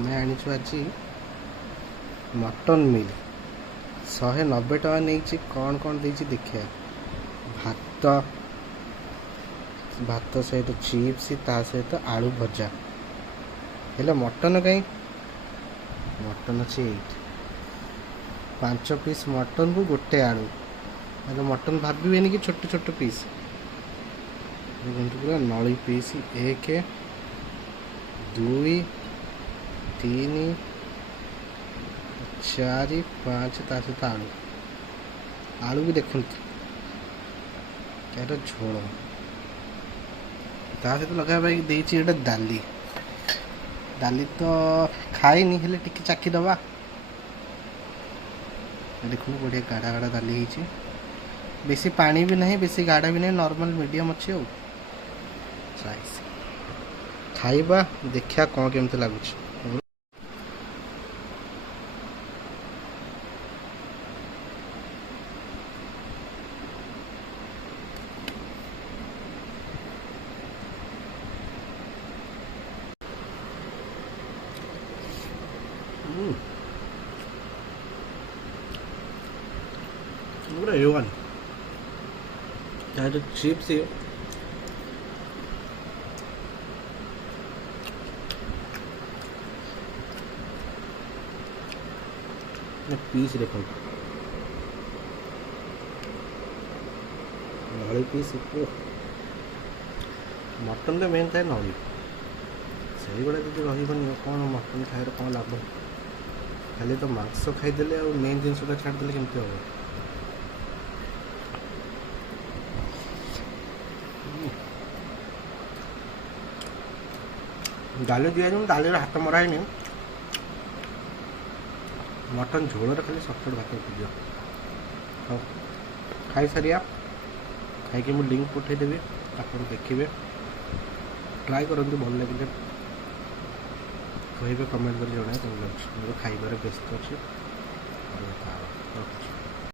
आमे आनीचु आज मटन मिल 190 टका नहीं कौन कौन देछि देखिए भात भात सहित चिप्स ता सहित आलू भजा हेले मटन कहीं मटन अच्छे 5 पीस मटन को गोटे आलू अरे मटन भावेनि कि छोट छोट पीस पूरा नली पीस 1 2 3 4 5 ता सहित आलू आलू भी देखते यार झोल ता सहित लगा भाई देछि एटा दाली दाली तो खाइनी हेले टिके चाखी दबा देखो बढ़िया गाढ़ा गाढ़ा दाली है बेसी पानी भी नहीं बेसी गाढ़ा भी नहीं नॉर्मल मीडियम अच्छे हो साइज खाइबा देखिया कौन केमते लागुच पूरा A1 जो चिप्स है पीस देखो नली पीस मटन मेन थाए नली से गुड़ा जी रही कौन मटन खाए कौन लाभ खाली तो मांस खाईदे आ मेन जिनसा छाड़देले केमती हम डाली दिया डाली हाथ मराइनि मटन झोल खाली सफट भात दियो हाँ खाई सारिया खाई मुझे लिंक पठेदेवी आप देखिए ट्राए करते भल लगे कहे कमेंट कर जन कम लगे खाइबार व्यस्त अच्छे।